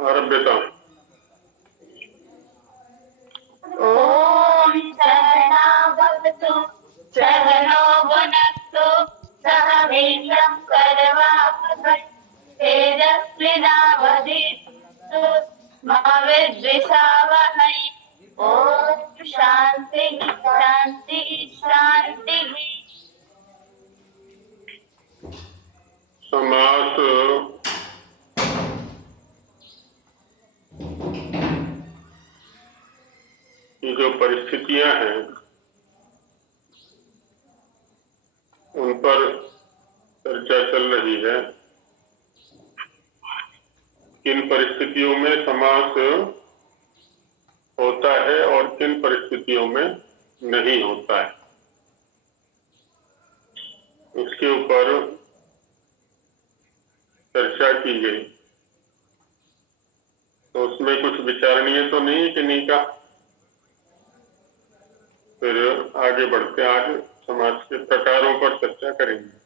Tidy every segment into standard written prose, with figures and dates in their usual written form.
आरभ्यता। ओम सहनावतु सहनो भुनक्तु सह वीर्यं करवावहै तेजस्विनावधीतु मा विद्विषावहै। ओम शांति शांति शांति। समास की जो परिस्थितियां हैं उन पर चर्चा चल रही है। किन परिस्थितियों में समास होता है और किन परिस्थितियों में नहीं होता है, इसके ऊपर चर्चा की गई। तो उसमें कुछ विचारणीय तो नहीं है कि नहीं का। फिर आगे बढ़ते आज समास के प्रकारों पर चर्चा करेंगे।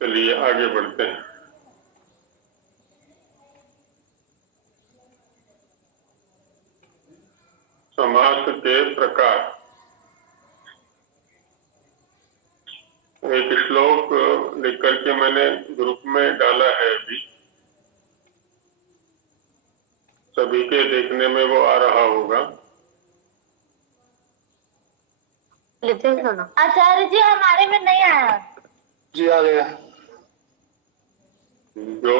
चलिए आगे बढ़ते हैं। समास के प्रकार। एक श्लोक लिख करके मैंने ग्रुप में डाला है, अभी सभी के देखने में वो आ रहा होगा। आचार्य जी हमारे में नहीं आया। जी आ गया। जो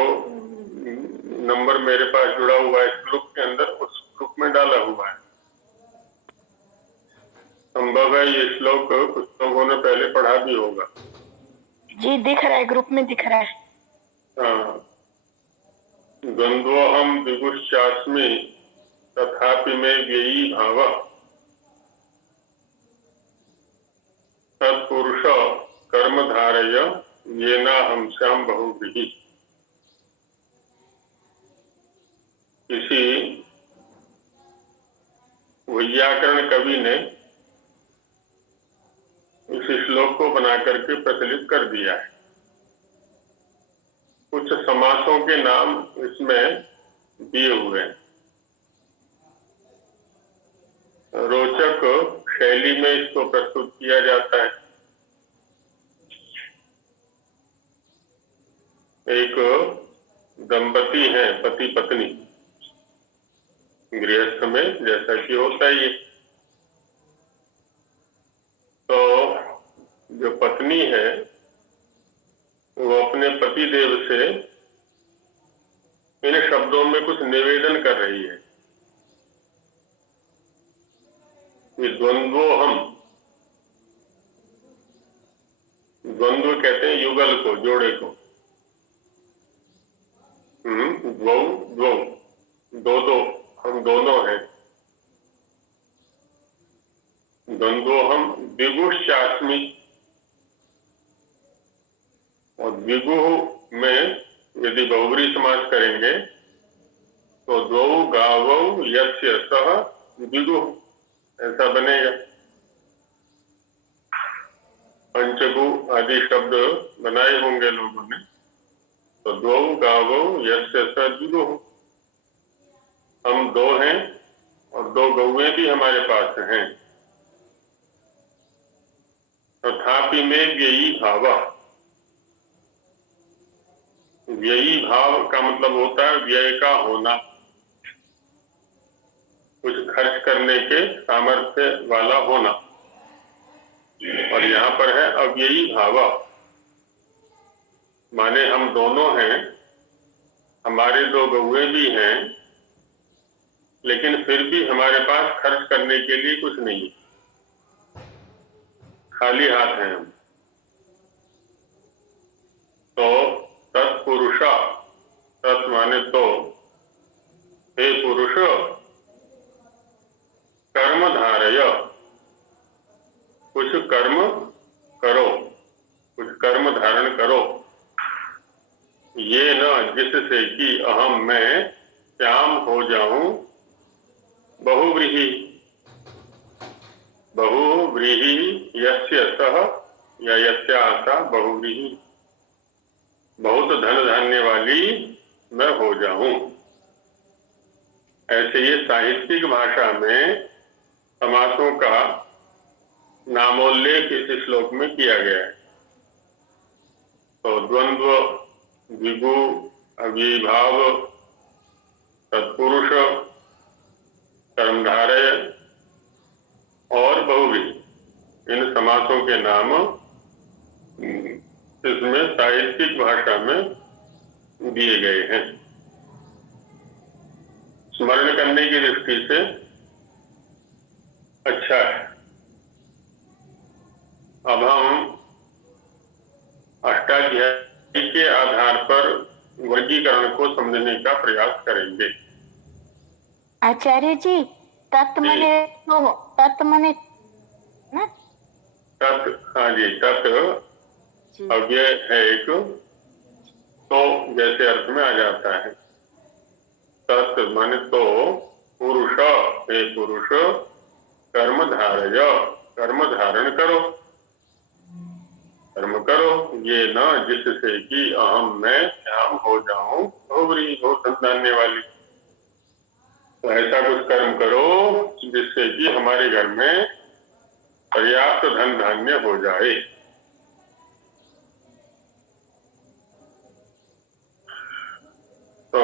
नंबर मेरे पास जुड़ा हुआ है इस ग्रुप के अंदर, उस ग्रुप में डाला हुआ है। संभव है ये श्लोक कुछ लोगों ने पहले पढ़ा भी होगा। जी दिख रहा है, ग्रुप में दिख रहा है। हाँ, द्वंद्वोहम विगुश्चास्मि तथापि में व्ययी भाव तत्पुरुष कर्म धारय येना हमस्याम बहुव्रीहि। किसी वैयाकरण कवि ने इस श्लोक को बना करके प्रचलित कर दिया है। कुछ समासों के नाम इसमें दिए हुए हैं। रोचक शैली में इसको प्रस्तुत किया जाता है। एक दंपति है, पति पत्नी, गृहस्थ में जैसा कि होता ही है। तो जो पत्नी है वो अपने पति देव से इन शब्दों में कुछ निवेदन कर रही है कि द्वंद्वोहम, द्वंद्व कहते हैं युगल को, जोड़े को। द्वौ द्वौ, दो दो, हम दोनों हैं। द्वंद्वोहम विगुश्चास्मि, और विगुह में यदि बहुव्रीहि समास करेंगे तो द्वौ गावौ यस्य सह विगुह, ऐसा बनेगा। पंचगु आदि शब्द बनाए होंगे लोगों ने। तो द्वौ गावौ यस्य सह विगुह, हम दो हैं और दो गौएं भी हमारे पास हैं। तथापि में व्ययी भाव, व्ययी भाव का मतलब होता है व्यय का होना, कुछ खर्च करने के सामर्थ्य वाला होना। और यहाँ पर है अव्ययी भाव, माने हम दोनों हैं, हमारे दो गौएं भी हैं, लेकिन फिर भी हमारे पास खर्च करने के लिए कुछ नहीं, खाली हाथ हैं हम। तो तत्पुरुष, तत् माने तो, हे पुरुष कर्म धारय, कुछ कर्म करो, कुछ कर्म धारण करो। ये न, जिससे कि अहम मैं श्याम हो जाऊं बहुव्रीहि, बहुव्रीहि यस्य सह या यस्या सा बहुव्रीहि, बहुत धन धान्य वाली मैं हो जाऊं। ऐसे ये साहित्यिक भाषा में समासों का नामोल्लेख इस श्लोक में किया गया है। तो द्वंद्व, द्विगु, अव्ययीभाव, तत्पुरुष, कर्मधारय और बहुव्रीहि, इन समासों के नाम इसमें साहित्यिक भाषा में दिए गए हैं। स्मरण करने की दृष्टि से अच्छा है। अब हम अष्टाध्यायी के आधार पर वर्गीकरण को समझने का प्रयास करेंगे। आचार्य जी, तत् मने तो तत् मने ना? तत्, हाँ जी, तत् अव्यय है एक, तो जैसे अर्थ में आ जाता है। तत् माने तो पुरुष, हे पुरुष, कर्म धारय, कर्म धारण करो, कर्म करो, ये न जिससे कि अहम मैं श्याम हो जाऊं, बहुव्रीहि, बहुत धन धान्य वाली। तो ऐसा कुछ कर्म करो जिससे कि हमारे घर में पर्याप्त धन धान्य हो जाए। तो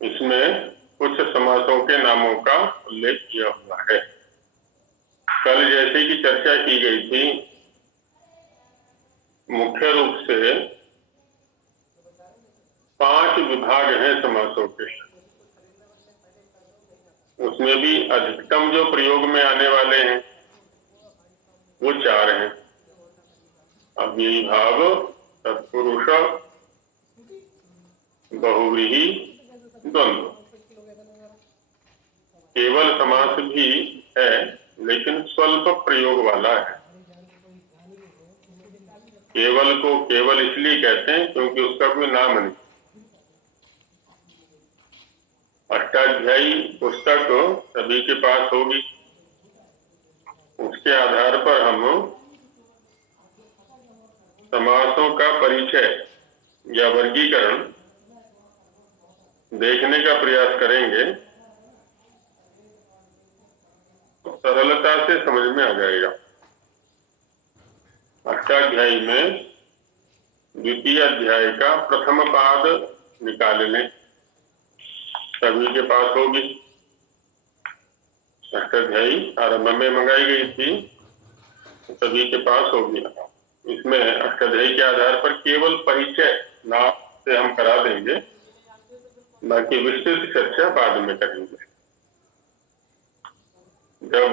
इसमें कुछ समासों के नामों का उल्लेख किया हुआ है। कल जैसे कि चर्चा की गई थी, मुख्य रूप से 5 विभाग हैं समासों के। उसमें भी अधिकतम जो प्रयोग में आने वाले हैं वो 4 हैं। अव्ययीभाव, तत्पुरुष, बहुव्रीहि, द्वंद्व। केवल समास भी है लेकिन स्वल्प प्रयोग वाला है। केवल को केवल इसलिए कहते हैं क्योंकि उसका कोई नाम नहीं। अष्टाध्यायी पुस्तक सभी के पास होगी, उसके आधार पर हम समासों का परिचय या वर्गीकरण देखने का प्रयास करेंगे तो सरलता से समझ में आ जाएगा। अष्टाध्यायी में द्वितीय अध्याय का प्रथम पाद निकाल लें, सभी के पास होगी। अष्टाध्यायी आरंभ में मंगाई गई थी, सभी के पास होगी। इसमें अष्टाध्यायी के आधार पर केवल परिचय नाम से हम करा देंगे, बाकी विस्तृत चर्चा बाद में करेंगे। जब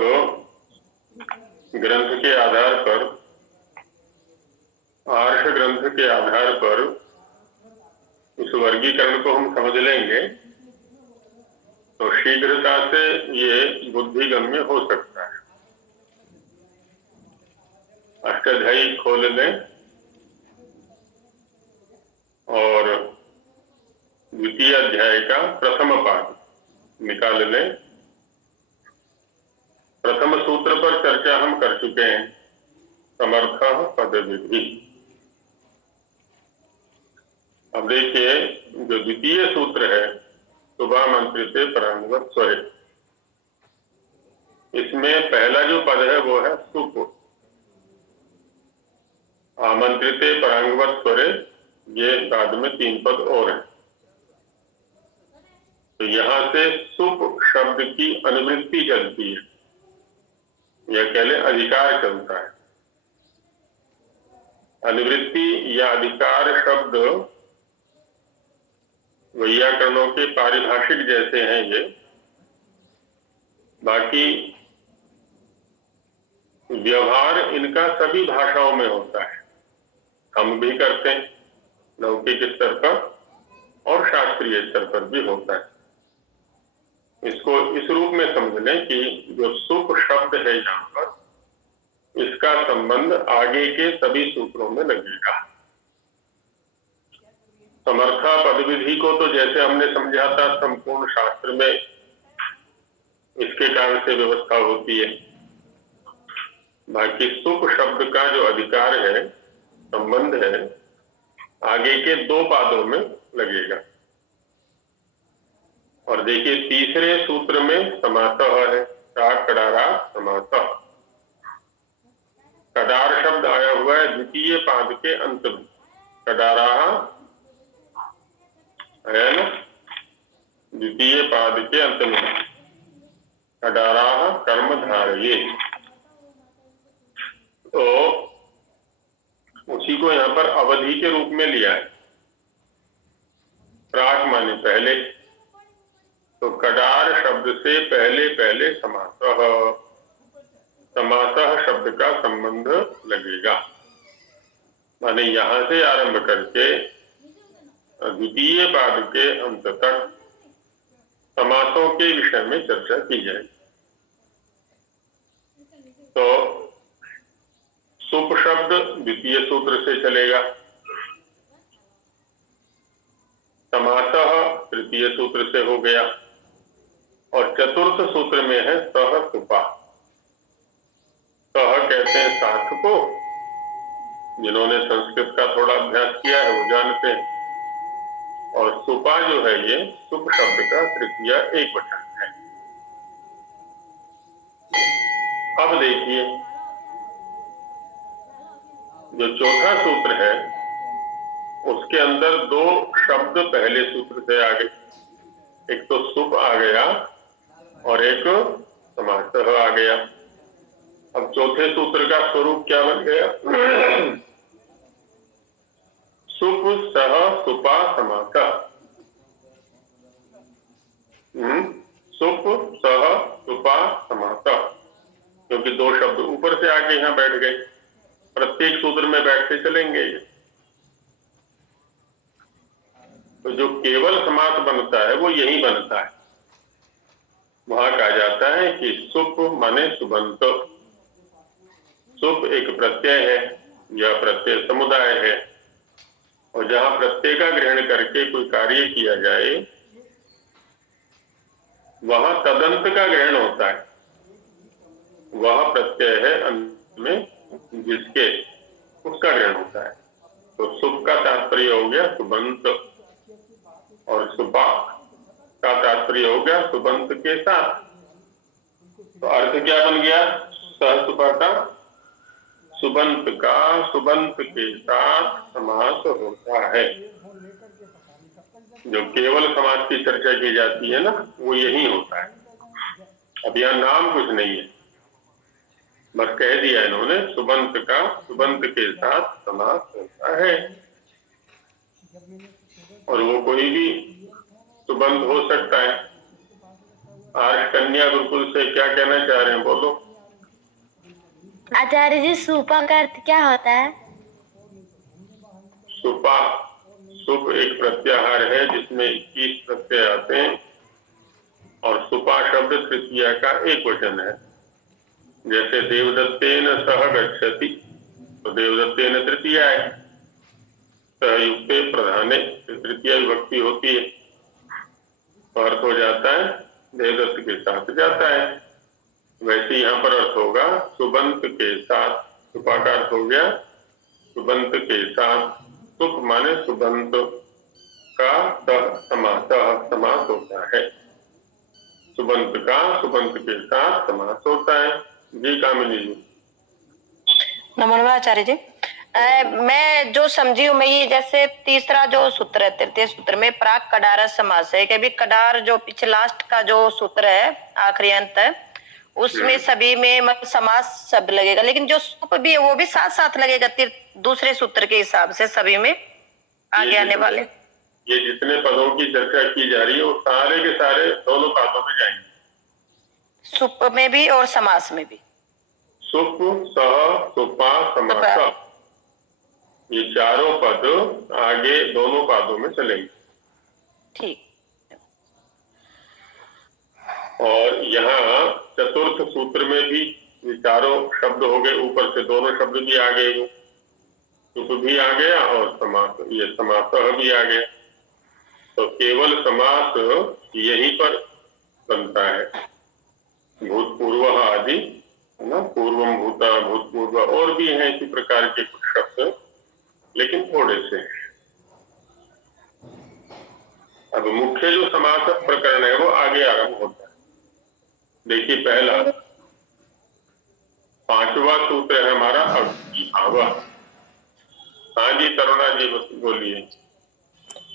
ग्रंथ के आधार पर, आर्ष ग्रंथ के आधार पर इस वर्गीकरण को हम समझ लेंगे तो शीघ्रता से ये बुद्धिगम्य हो सकता है। अष्टाध्यायी खोल लें और द्वितीय अध्याय का प्रथम पाद निकाल लें। प्रथम सूत्र पर चर्चा हम कर चुके हैं, समर्थ पद विधि। अब देखिए, जो द्वितीय सूत्र है, सुबह मंत्रिते परांगवत स्वरे, इसमें पहला जो पद है वो है सुप। आमंत्रिते परांगवत स्वरे, ये बाद में 3 पद और हैं। तो यहां से सुप शब्द की अनुवृत्ति चलती है, या कह ले अधिकार चलता है। अनुवृत्ति या अधिकार शब्द वैयाकरणों के पारिभाषिक जैसे हैं ये, बाकी व्यवहार इनका सभी भाषाओं में होता है। हम भी करते हैं, लौकिक स्तर पर और शास्त्रीय स्तर पर भी होता है। इसको इस रूप में समझ लें कि जो सुप शब्द है यहाँ पर, इसका संबंध आगे के सभी सूत्रों में लगेगा। समर्था पद विधि को तो जैसे हमने समझा था, संपूर्ण शास्त्र में इसके कारण से व्यवस्था होती है। बाकी सुप शब्द का जो अधिकार है, संबंध है, आगे के 2 पादों में लगेगा। और देखिए तीसरे सूत्र में समासः है, का कडारा समासः। कडार शब्द आया हुआ है द्वितीय पाद के अंत में, कडारा है ना, द्वितीय पाद के अंत में, कडारा कर्म धारये। तो उसी को यहाँ पर अवधि के रूप में लिया है, प्राक माने पहले, तो कडार शब्द से पहले पहले समासः, समासः शब्द का संबंध लगेगा। माने यहां से आरंभ करके द्वितीय पाद के अंत तक समासों के विषय में चर्चा की जाएगी। तो सुप शब्द द्वितीय सूत्र से चलेगा, समासः तृतीय सूत्र से हो गया, और चतुर्थ सूत्र में है सह सुपा। सह कहते हैं साथ को, जिन्होंने संस्कृत का थोड़ा अभ्यास किया है वो जानते हैं, और सुपा जो है ये सुप शब्द का तृतीय एक वचन है। अब देखिए जो चौथा सूत्र है उसके अंदर 2 शब्द पहले सूत्र से आ गए, एक तो सुप आ गया और एक समासः आ गया। अब चौथे सूत्र का स्वरूप क्या बन गया? सुप सह सुपा समासः। सुप सह सुपा समासः, क्योंकि 2 शब्द ऊपर से आके यहाँ बैठ गए, प्रत्येक सूत्र में बैठते चलेंगे। तो जो केवल समास बनता है वो यही बनता है। वहां कहा जाता है कि सुप माने सुबंत। सुप एक प्रत्यय है या प्रत्यय समुदाय है, और जहां प्रत्यय का ग्रहण करके कोई कार्य किया जाए वहां तदंत का ग्रहण होता है। वह प्रत्यय है अंत में जिसके, उसका ग्रहण होता है। तो सुप का तात्पर्य हो गया सुबंत, और सुपा का तात्पर्य हो गया सुबंत के साथ। तो अर्थ क्या बन गया? सह सुपा का सुबंत का सुबंत के साथ समास होता है। जो केवल समास की चर्चा की जाती है ना, वो यही होता है। अब यहाँ नाम कुछ नहीं है, बस कह दिया इन्होंने सुबंत का सुबंत के साथ समास होता है। और वो कोई भी सुबंत हो सकता है। आर्ष कन्या गुरुकुल से क्या कहना चाह रहे हैं, बोलो। आचार्य जी, सुपा का अर्थ क्या होता है? सुपा, सुप एक प्रत्याहार है जिसमें 21 प्रत्यय आते हैं, और सुपा शब्द तृतीया का एक वचन है। जैसे देवदत्तेन सह गच्छति, तो देवदत्तेन तृतीया है, सहयुक्ते प्रधाने तृतीया विभक्ति होती है, तो अर्थ हो जाता है देवदत्त के साथ जाता है। वैसे यहाँ पर अर्थ होगा सुबंत के साथ। सुपा का अर्थ हो गया सुबंत के साथ। सुप माने सुबंत का समास होता है। सुबंत का सुबंत के साथ समास होता है। जी कामिनी जी। नमस्कार आचार्य जी। मैं जो समझी हूँ, मैं ये जैसे तीसरा जो सूत्र है, तृतीय सूत्र में प्राक कडार समास है, कि कडार जो पीछे लास्ट का जो सूत्र है, आखिरी अंत है, उसमें सभी में समास शब्द लगेगा, लेकिन जो सुप भी है वो भी साथ साथ लगेगा दूसरे सूत्र के हिसाब से सभी में आगे आने वाले। ये जितने पदों की चर्चा की जा रही है वो सारे के सारे दोनों पादों में जाएंगे, सुप में भी और समास में भी। सुप सह सुपा समास, ये चारों पद आगे दोनों पादों में चलेंगे। ठीक। और यहाँ चतुर्थ सूत्र में भी ये चारों शब्द हो गए, ऊपर से दोनों शब्द भी आ गए, सुप भी आ गया और समास, ये समासः भी आ गया। तो केवल समास यहीं पर बनता है। भूतपूर्व आदि है ना, पूर्वम भूता भूतपूर्व, और भी हैं इसी प्रकार के कुछ शब्द, लेकिन थोड़े से। अब मुख्य जो समास प्रकरण है वो आगे आरंभ होता है। देखिए पहला 5वां सूत्र है हमारा अव्ययीभाव। हाँ जी करुणा जी बोलिए।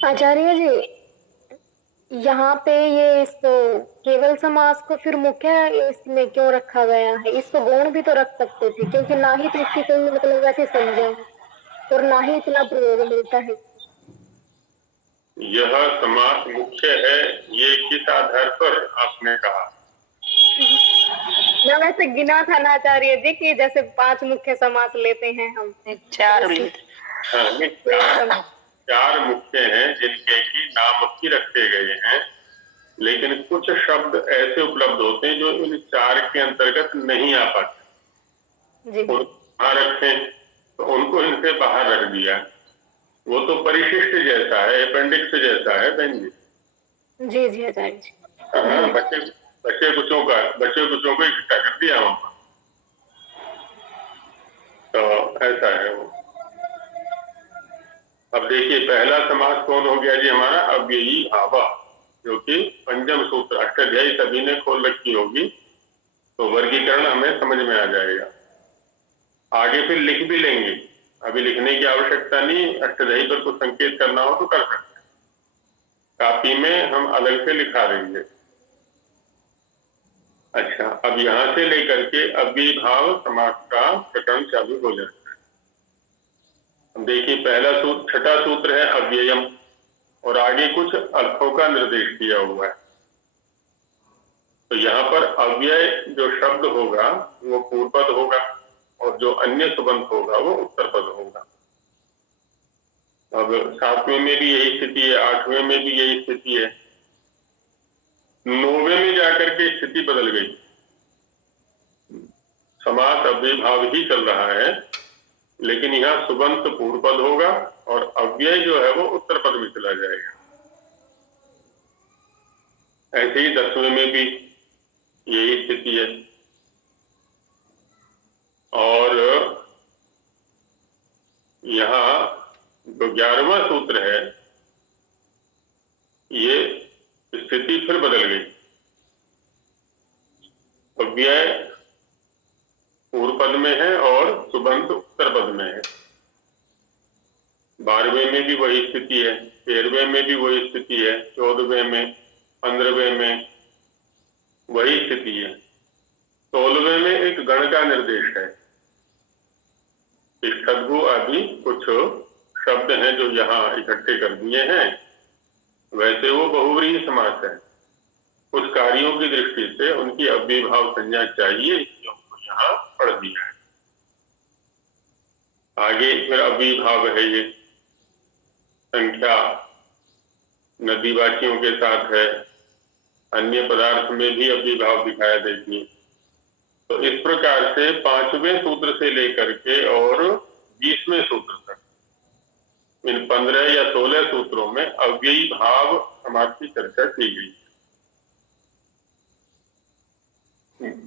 आचार्य जी, यहाँ पे ये इस केवल समास को फिर मुख्य इसमें क्यों रखा गया है? इसको गौण भी तो रख सकते थे, क्योंकि ना ही तो इसकी कोई मतलब वैसे संज्ञा है और ना ही इतना प्रयोग मिलता है। यह समास मुख्य है, ये किस आधार पर आपने कहा? मैं वैसे गिना था ना आचार्य जी कि जैसे 5 मुख्य समास लेते हैं हम। 4 लिए। हाँ, नहीं, चार मुख्य हैं जिनके की नाम रखे गए हैं, लेकिन कुछ शब्द ऐसे उपलब्ध होते हैं जो इन 4 के अंतर्गत नहीं आ पाते जी। और कहाँ रखें तो उनको इनसे बाहर रख दिया। वो तो परिशिष्ट जैसा है, अपेंडिक्स जैसा है बहन जी। जी जी आचार्य जी। बच्चे कुछों को इकट्ठा कर दिया वहां पर, तो ऐसा है वो। अब देखिए पहला समास कौन हो गया जी हमारा? अव्ययीभाव, जो कि पंचम सूत्र अष्टाध्यायी सभी ने खोल रखी होगी, तो वर्गीकरण हमें समझ में आ जाएगा। आगे फिर लिख भी लेंगे, अभी लिखने की आवश्यकता नहीं, अष्टाध्यायी पर कुछ संकेत करना हो तो कर सकते हैं, कापी में हम अलग से लिखा देंगे। अच्छा, अब यहां से लेकर के अव्ययीभाव समास का प्रकरण चालू हो जाता है। देखिए पहला सूत्र, छठा सूत्र है अव्ययम, और आगे कुछ अर्थों का निर्देश दिया हुआ है। तो यहाँ पर अव्यय जो शब्द होगा वो पूर्व पद होगा और जो अन्य सुबंत होगा वो उत्तर पद होगा। अब 7वें में भी यही स्थिति है, 8वें में भी यही स्थिति है, 9वें में जाकर के स्थिति बदल गई। समास अव्ययीभाव ही चल रहा है, लेकिन यहाँ सुबंत पूर्व पद होगा और अव्यय जो है वो उत्तर पद में चला जाएगा। ऐसे ही 10वें में भी यही स्थिति है। और यहाँ जो 11वां सूत्र है, ये स्थिति फिर बदल गई। अव्यय पूर्व पद में है और सुबंत उत्तर पद में है। 12वें में भी वही स्थिति है, 13वें में भी वही स्थिति है, 14वें में, 15वें में वही स्थिति है। 16वें में एक गण का निर्देश है। इष्टगु आदि कुछ शब्द हैं जो यहाँ इकट्ठे कर दिए हैं, वैसे वो बहुव्रीहि समास है। कुछ कार्यों की दृष्टि से उनकी अव्ययीभाव संज्ञा चाहिए, इसलिए उनको यहाँ पढ़ दिया है। आगे फिर अव्ययीभाव है, ये संख्या नदीवासियों के साथ है, अन्य पदार्थ में भी अव्ययीभाव दिखाया देती। तो इस प्रकार से 5वें सूत्र से लेकर के और 20वें सूत्र तक, इन 15 या 16 सूत्रों में अव्ययीभाव समास की चर्चा की गई।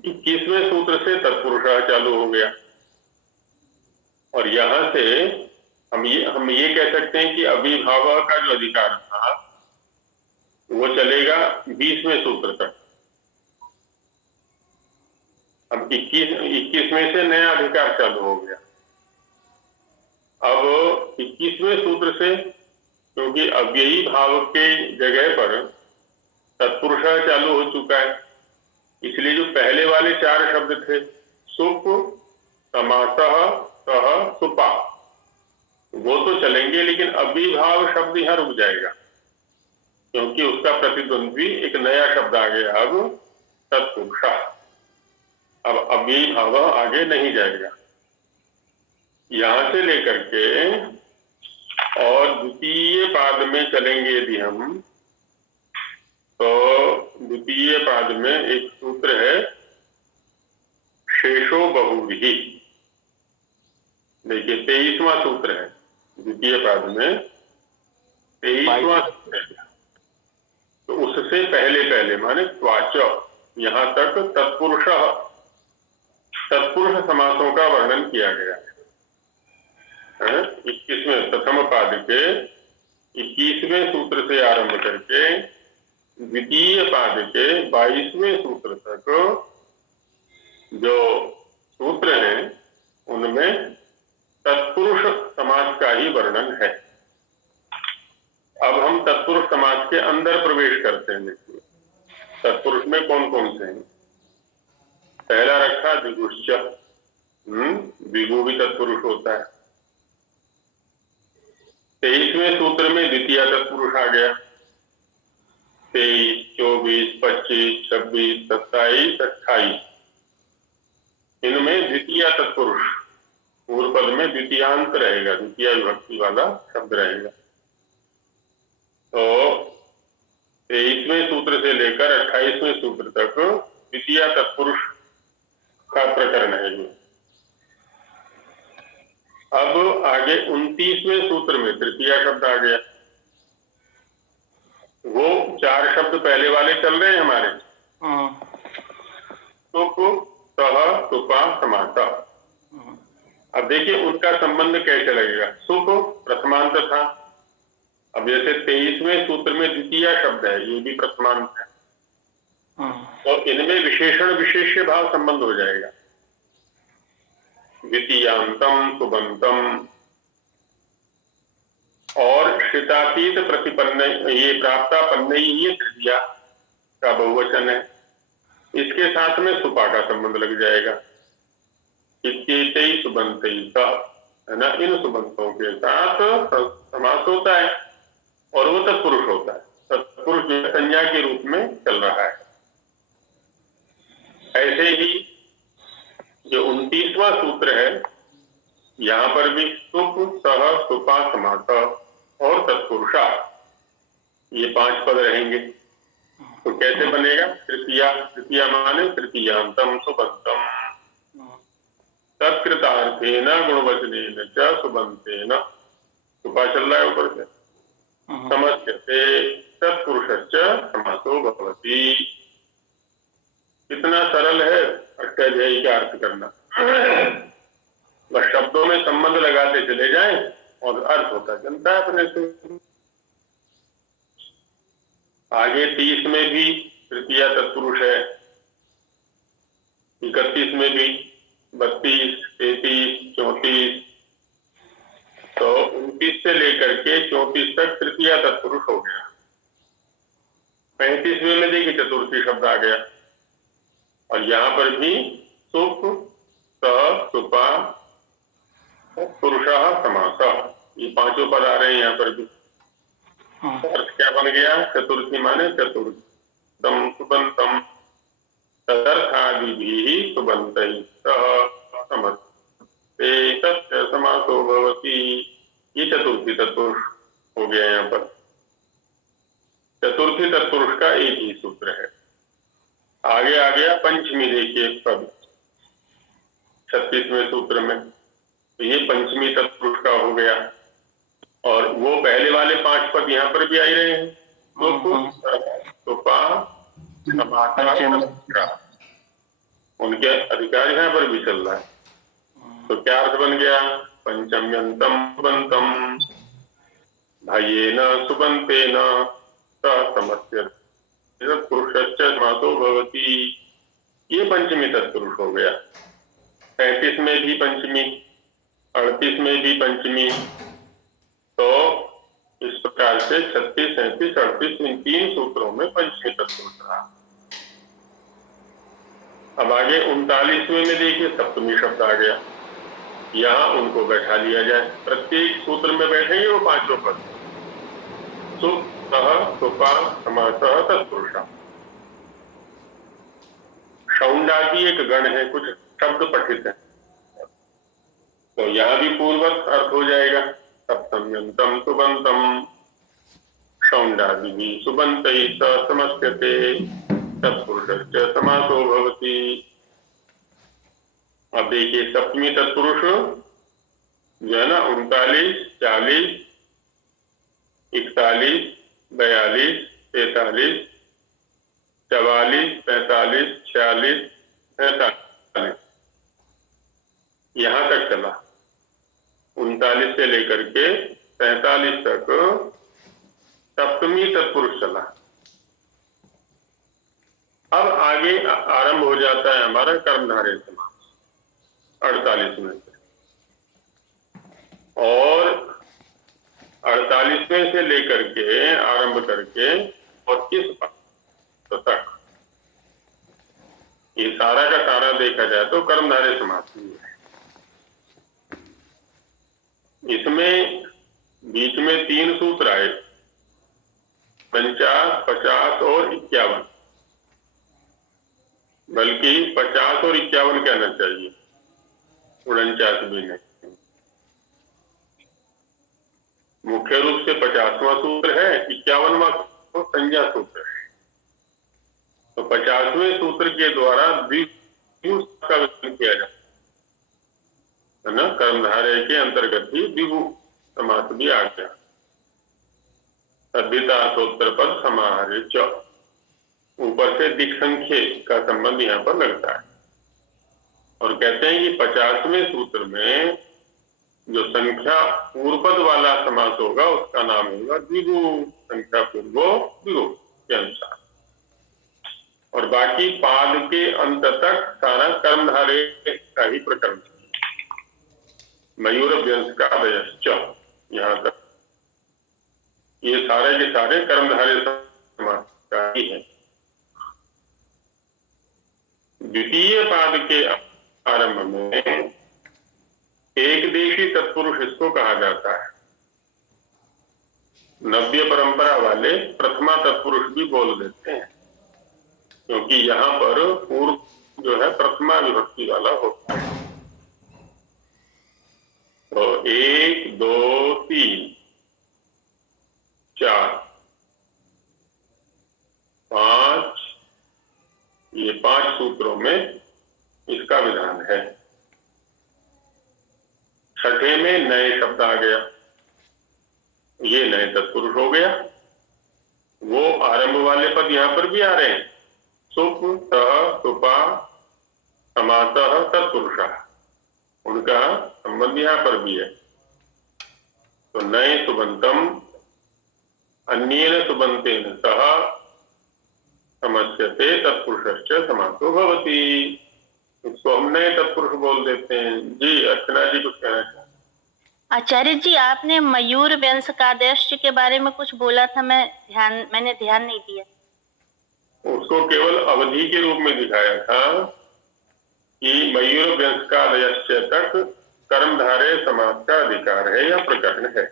21वें सूत्र से तत्पुरुषः चालू हो गया, और यहां से हम ये कह सकते हैं कि अव्ययीभाव का जो अधिकार था वो चलेगा 20वें सूत्र तक। अब 21वें से नया अधिकार चालू हो गया। अब 21वें सूत्र से, क्योंकि अव्ययीभाव के जगह पर तत्पुरुषः चालू हो चुका है, इसलिए जो पहले वाले 4 शब्द थे, सुप, समासः, सह, सुपा, वो तो चलेंगे, लेकिन अव्ययीभाव शब्द यहां रुक जाएगा, क्योंकि उसका प्रतिद्वंद्वी एक नया शब्द आ गया, अब तत्पुरुषः। अब अव्ययीभाव आगे नहीं जाएगा। यहां से लेकर के और द्वितीय पाद में चलेंगे यदि हम, तो द्वितीय पाद में एक सूत्र है शेषो बहुव्रीहि। देखिए 23वां सूत्र है द्वितीय पाद में, 23वां सूत्र है। तो उससे पहले माने त्वाच, यहां तक तत्पुरुष समासों का वर्णन किया गया है। 21वें प्रथम पाद के 21वें सूत्र से आरंभ करके द्वितीय पाद के 22वें सूत्र तक जो सूत्र हैं उनमें तत्पुरुष समास का ही वर्णन है। अब हम तत्पुरुष समास के अंदर प्रवेश करते हैं। देखिए तत्पुरुष में कौन कौन से हैं। पहला रखा द्विगुश्च, द्विगु भी तत्पुरुष होता है। 23वें सूत्र में द्वितीय तत्पुरुष आ गया। 23, 24, 25, 26, 27, 28 इनमें द्वितीय तत्पुरुष, पूर्व पद में द्वितीयांत रहेगा, द्वितीय विभक्ति वाला शब्द रहेगा। तो 23वें सूत्र से लेकर 28वें सूत्र तक द्वितीय तत्पुरुष का प्रकरण है ये। अब आगे 29वें सूत्र में तृतीय शब्द आ गया। वो 4 शब्द पहले वाले चल रहे हैं हमारे, सुप, सह, सुपा, समासा। अब देखिए उनका संबंध कैसे लगेगा। सुप प्रथमांत था। अब जैसे 23वें सूत्र में द्वितीय शब्द है, ये भी प्रथमांत है, तो इनमें विशेषण विशेष्य भाव संबंध हो जाएगा। द्वितीयांतम सुबंतम और श्रितातीत प्रतिपन्न, ये प्राप्तापन्न, ये तृतीया का बहुवचन है, इसके साथ में सुपा का संबंध लग जाएगा। इत्येतै सुबंतै सह, है ना, इन सुबंतों के साथ समास होता है और वो तत्पुरुष होता है। तत्पुरुष जो संज्ञा के रूप में चल रहा है। ऐसे ही जो 29वां सूत्र है, यहां पर भी सुप, सह, सुपा, समास और तत्पुरुषा, ये 5 पद रहेंगे। तो कैसे बनेगा। तृतीया, तृतीया माने तृतीयांतम सुबंतम, तत्कृतार्थेन गुणवचनेन च सुबंतेन, सुपा चल रहा है ऊपर से, समस्यते तत्पुरुषश्च समासो भवति। कितना सरल है अष्टाध्यायी का अर्थ करना। बस शब्दों में संबंध लगाते चले जाएं और अर्थ होता चलता है अपने से। आगे 30 में भी तृतीय तत्पुरुष है, 31 में भी, 32, 33, 34, तो 29 से लेकर के 34 तक तृतीय तत्पुरुष हो गया। 35वें में देखिए चतुर्थी शब्द आ गया और यहां पर भी सुप, स, सुपा, पुरुषः, समासः, ये 5 पद आ रहे हैं यहाँ पर भी। अर्थ क्या बन गया। चतुर्थी माने चतुर्थम सुबंतम, तदर्थादिभिः सुबन्तैः सह समस्ते तस्य समासो भवति। ये चतुर्थी तत्पुरुष हो गया यहाँ पर। चतुर्थी तत्पुरुष का एक ही सूत्र है। आगे आ गया पंचमी, देखिए पद 36वें सूत्र में, तो ये पंचमी तत्पुरुष का हो गया। और वो पहले वाले 5 पद यहाँ पर भी आ ही रहे हैं। उनके अधिकार यहाँ पर भी चल रहा है। तो क्या अर्थ बन गया। पंचम्यंतम सुबंतम, भाइयेन सुबंतेन समस्यते तत्पुरुषश्च समासो भवति। ये पंचमी तत्पुरुष हो गया। 35 में भी पंचमी, 38 में भी पंचमी। तो इस प्रकार से 36, 37, 38 इन 3 सूत्रों में पंचमी तत्पुरुष रहा। अब आगे 39वें में देखिए सप्तमी शब्द आ गया। यहाँ उनको बैठा लिया जाए, प्रत्येक सूत्र में बैठेंगे वो 5 पद। सुप, सह, सुपा, समासः, तत्पुरुषा। शौंडादि एक गण है, कुछ शब्द पठित है, तो यहाँ भी पूर्ववत अर्थ हो जाएगा। सप्तम्यंतम सुबंतम, शौंडादि सुबंतैः सह समस्यते तत्पुरुषश्च समासो भवति। अब देखिए सप्तमी तत्पुरुष जो है ना 39, 40, 41, 42, 43, 44, 45, 46, 47 यहां तक चला। 39 से लेकर के 45 तक सप्तमी तत्पुरुष चला। अब आगे आरंभ हो जाता है हमारा कर्मधारय समास 48वें से, और 48वें से लेकर के आरंभ करके और इस तक ये सारा का सारा देखा जाए तो कर्मधारय समास ही है। इसमें बीच में 3 सूत्र आए, 49, 50 और 51, बल्कि 50 और 51 कहना चाहिए, 49 भी नहीं। मुख्य रूप से 50वां सूत्र है, 51वां तो संज्ञा सूत्र है। तो 50वें सूत्र के द्वारा द्विगु का विधान किया जाता है ना, कर्मधारय के अंतर्गत ही द्विगु समास भी आ गया। तद्धितार्थोत्तर पद समाहार्य च, ऊपर से दिक् संख्य का संबंध यहाँ पर लगता है, और कहते हैं कि 50वें सूत्र में जो संख्या पूर्वपद वाला समास होगा उसका नाम होगा द्विगु, संख्या पूर्वो द्विगु के अनुसार। और बाकी पाद के अंत तक सारा कर्मधारय का ही प्रकरण, मयूर व्यंश का अदयश्च, यहाँ तक ये सारे के सारे कर्मधारय समास का ही है। द्वितीय पाद के आरंभ में एक देशी तत्पुरुष इसको कहा जाता है। नव्य परंपरा वाले प्रथमा तत्पुरुष भी बोल देते हैं, क्योंकि यहाँ पर पूर्व जो है प्रथमा विभक्ति वाला होता है। तो 1, 2, 3, 4, 5, ये 5 सूत्रों में इसका विधान है। छठे में नए शब्द आ गया, ये नए तत्पुरुष हो गया। वो आरंभ वाले पद यहाँ पर भी आ रहे हैं, सुप, सह, सुपा, समासः, तत्पुरुषः, उनका संबंध यहाँ पर भी है। तो नए सुबंतम अन्येन सुबंतेन सह समस्यते तत्पुरुषश्च समासो भवति। इसको हम नए तत्पुरुष बोल देते हैं। जी अर्चना जी कुछ कहना चाहते हैं? आचार्य जी, आपने मयूर व्यंश का आदेश के बारे में कुछ बोला था, मैंने ध्यान नहीं दिया। उसको केवल अवधि के रूप में दिखाया था कि मयूर व्यंश का आदेश तक कर्मधारय समास का अधिकार है या प्रकरण है।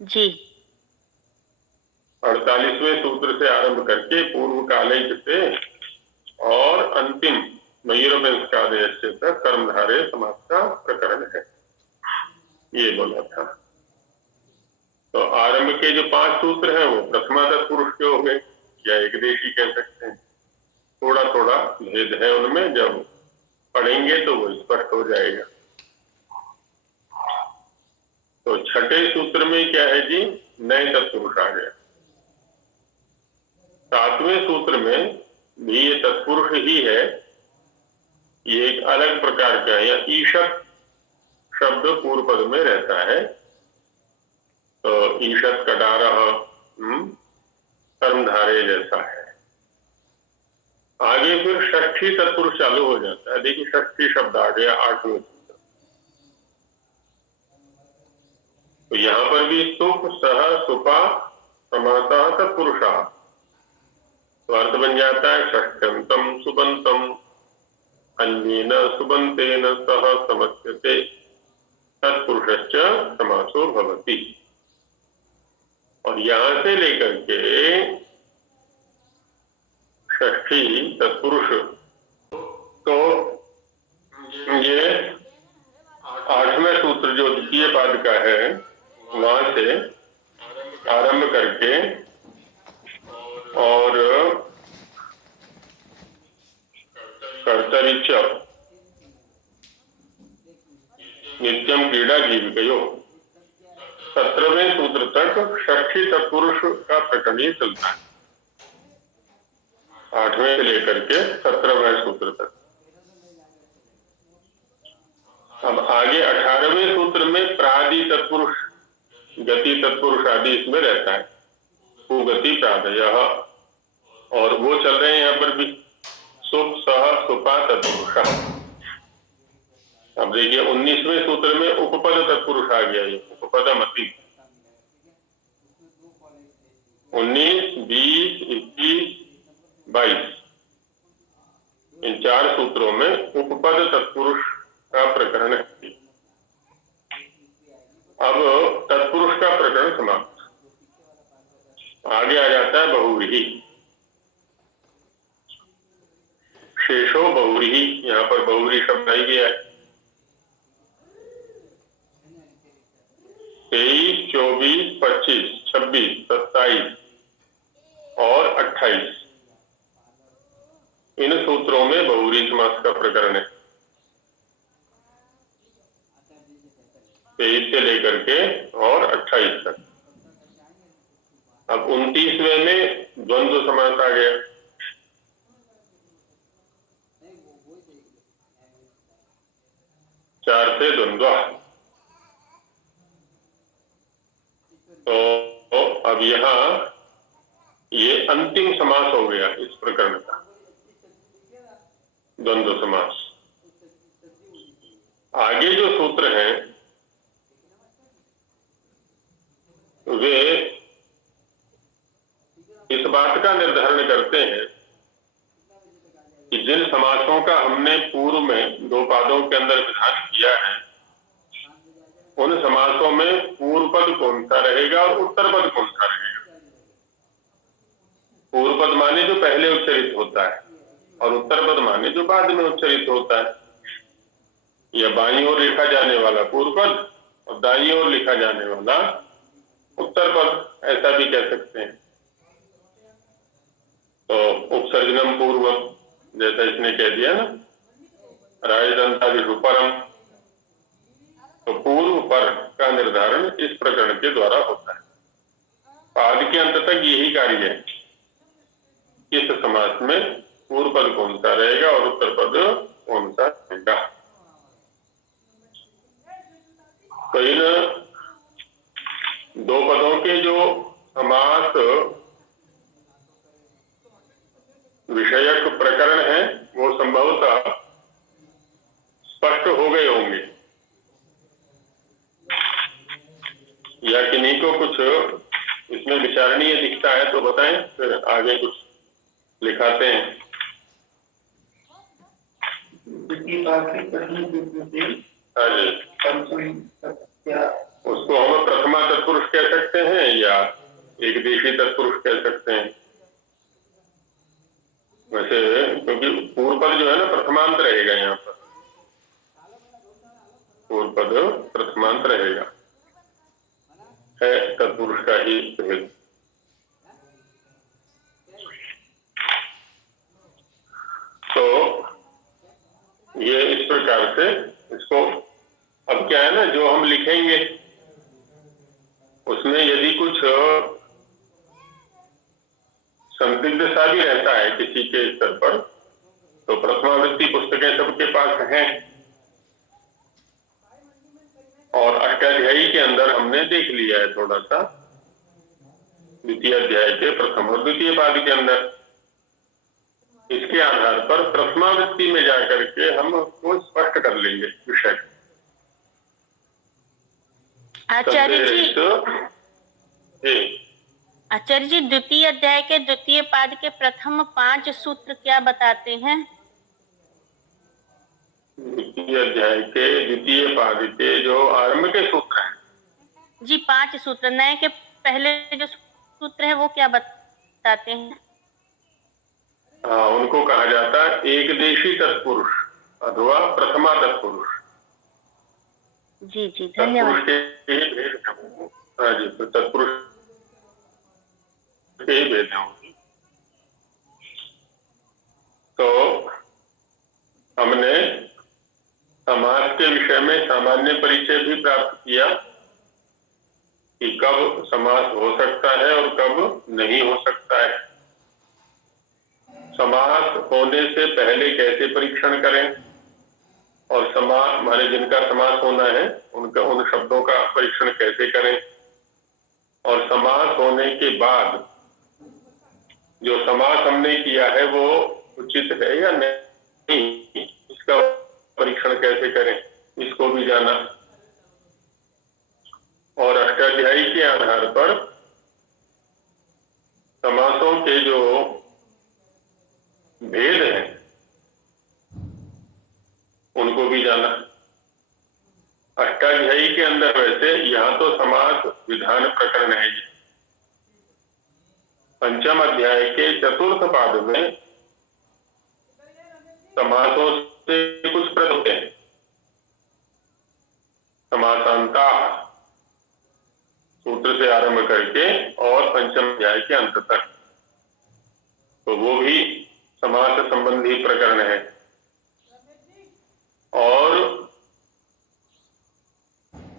जी। 48वें सूत्र से आरंभ करके पूर्व कालिक से और अंतिम मयूर व्यंश का आदेश तक कर्मधारय समास का प्रकरण है, ये बोला था। तो आरंभ के जो 5 सूत्र हैं वो प्रथमा तत्पुरुष के हो गए, या एक देशी कह सकते हैं। थोड़ा थोड़ा भेद है उनमें, जब पढ़ेंगे तो वो स्पष्ट हो जाएगा। तो छठे सूत्र में क्या है जी, नए तत्पुरुष आ गया। 7वें सूत्र में भी ये तत्पुरुष ही है, ये एक अलग प्रकार का है, या ईशत शब्द पूर्व पद में रहता है। तो ईशत कडारः कर्मधारय जैसा है। आगे फिर षष्ठी तत्पुरुष चालू हो जाता है। देखिए षष्ठी शब्द आ गया 8वें सूत्र। तो यहाँ पर भी सुप, सह, सुपा, समासः, तत्पुरुषः, तो अर्थ बन जाता है षष्ठ्यंतम सुबंतम अन्येन सुबंतेन सह समस्यते तत्पुरुषश्च समासो भवति। और यहां से लेकर के षष्ठी तत्पुरुष, तो ये 8वें सूत्र जो द्वितीय पाद का है वहां से आरंभ करके और कर्तरि च नित्यम क्रीडा जीविकयो 17वें सूत्र तक षष्ठी तत्पुरुष का प्रकरण ही चलता है, 8वें से लेकर के 17वें सूत्र तक। अब आगे 18वें सूत्र में प्रादि तत्पुरुष, गति तत्पुरुष आदि इसमें रहता है। सुगति प्रादयः, और वो चल रहे हैं यहाँ पर भी, सुप सह सुपा तत्पुरुषः। अब देखिए 19वें सूत्र में उपपद तत्पुरुष आ गया, ये उपपदमति। 19, 20, 21, 22 इन 4 सूत्रों में उपपद तत्पुरुष का प्रकरण है। अब तत्पुरुष का प्रकरण समाप्त, आगे आ जाता है बहुव्रीहि। शेषो बहुव्रीहि, यहाँ पर बहुव्रीहि शब्द आई गया है। 23, 24, 25, 26, 27 और 28 इन सूत्रों में बहुव्रीहि समास का प्रकरण है। 23 से लेकर के और 28 तक। अब 29वें में द्वंद्व समास आ गया। चार से द्वंद्व। तो अब यहाँ ये अंतिम समास हो गया इस प्रकरण का, द्वंद्व समास। आगे जो सूत्र हैं वे इस बात का निर्धारण करते हैं कि जिन समासों का हमने पूर्व में 2 पादों के अंदर विधान किया है, उन समासों में पूर्व पद कौन सा रहेगा और उत्तर पद कौन सा रहेगा। पूर्व पद माने जो पहले उच्चरित होता है, और उत्तर पद माने जो बाद में उच्चरित होता है। या बाईं ओर लिखा जाने वाला पूर्व पद और दाईं ओर लिखा जाने वाला उत्तर पद, ऐसा भी कह सकते हैं। तो उपसर्जनम पूर्वम, जैसा इसने कह दिया ना, राजदंतादिषु परम, तो पूर्व पर का निर्धारण इस प्रकरण के द्वारा होता है। पाद के अंत तक यही कार्य है, इस समास में पूर्व पद कौन सा रहेगा और उत्तर पद कौन सा रहेगा। तो इन 2 पदों के जो समास विषयक प्रकरण है वो संभवतः स्पष्ट हो गए होंगे, या किन्हीं को कुछ इसमें विचारणीय दिखता है तो बताएं, फिर आगे कुछ लिखाते हैं। हाँ जी, उसको हम प्रथमा तत्पुरुष कह सकते हैं या एकदेशी तत्पुरुष कह सकते हैं। वैसे क्योंकि पूर्व पद जो है ना प्रथमांत रहेगा, यहाँ पर पूर्व पद प्रथमांत रहेगा, है तत्पुरुष का ही भेद। तो ये इस प्रकार से इसको, अब क्या है ना, जो हम लिखेंगे उसमें यदि कुछ संदिग्ध सा भी रहता है किसी के स्तर पर, तो प्रथमावृत्ति पुस्तकें सबके पास हैं, और अष्टाध्यायी के अंदर हमने देख लिया है थोड़ा सा, द्वितीय अध्याय के प्रथम और द्वितीय पाद के अंदर। इसके आधार पर प्रथमावृत्ति में जाकर के हम उसको स्पष्ट कर लेंगे विषय। आचार्य जी, द्वितीय अध्याय के द्वितीय पाद के प्रथम 5 सूत्र क्या बताते हैं? द्वितीय अध्याय के द्वितीय पाद के जो आरंभ के सूत्र हैं जी, 5 सूत्र, नए के पहले जो सूत्र है वो क्या बताते हैं? हाँ, उनको कहा जाता है एकदेशी तत्पुरुष अथवा प्रथमा तत्पुरुष। जी जी, धन्यवाद। हाँ जी, तो तत्पुरुष के ही भेद होंगे। तो हमने समास के विषय में सामान्य परिचय भी प्राप्त किया कि कब समास हो सकता है और कब नहीं हो सकता है। समास होने से पहले कैसे परीक्षण करें, और समास माने जिनका समास होना है उनका उन शब्दों का परीक्षण कैसे करें, और समास होने के बाद जो समास हमने किया है वो उचित है या नहीं, इसका परीक्षण कैसे करें, इसको भी जाना। और अष्टाध्यायी के आधार पर समासों के जो भेद हैं उनको भी जाना। अष्टाध्यायी के अंदर वैसे यहाँ तो समास विधान प्रकरण है। पंचम अध्याय के चतुर्थ पाद में समासों से कुछ प्रश्न होते हैं, समासांता सूत्र से आरंभ करके और पंचम अध्याय के अंत तक, तो वो भी समास संबंधी प्रकरण है। और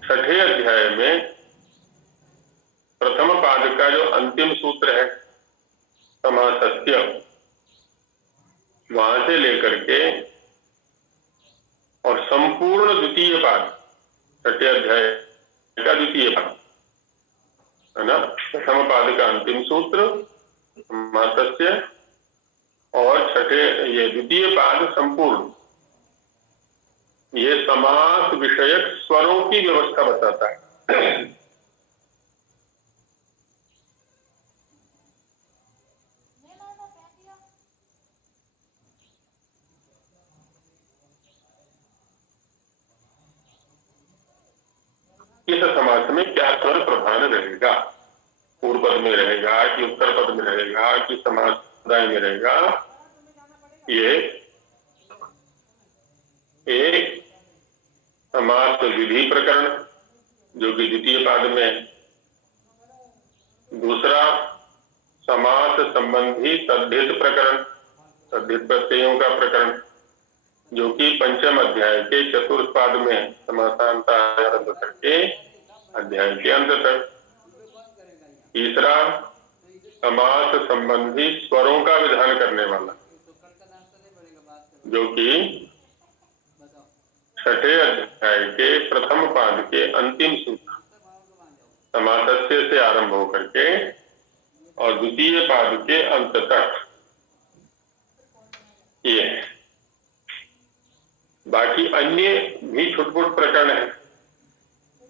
छठे अध्याय में प्रथम पाद का जो अंतिम सूत्र है समासस्य, वहां से लेकर के और संपूर्ण द्वितीय पाद, छठे अध्याय का द्वितीय पाद है ना, प्रथम पाद का अंतिम सूत्र समासस्य और छठे ये द्वितीय पाद संपूर्ण, ये समास विषयक स्वरों की व्यवस्था बताता है। इस समास में क्या स्वर प्रधान रहेगा, पूर्व पद में रहेगा कि उत्तर पद में रहेगा कि समास में रहेगा, ये एक समास विधि प्रकरण जो कि द्वितीय पाद में, दूसरा समास संबंधी तद्धित प्रकरण, तद्धित प्रत्ययों का प्रकरण जो कि पंचम अध्याय के चतुर्थ पाद में समासांत आरंभ करके अध्याय के अंत तक। तीसरा समास संबंधी स्वरों का विधान करने वाला जो कि छठे अध्याय के प्रथम पाद के अंतिम सूत्र समासस्य से आरंभ होकर के और द्वितीय पाद के अंत तक ये है। बाकी अन्य भी छुटपुट प्रकरण है।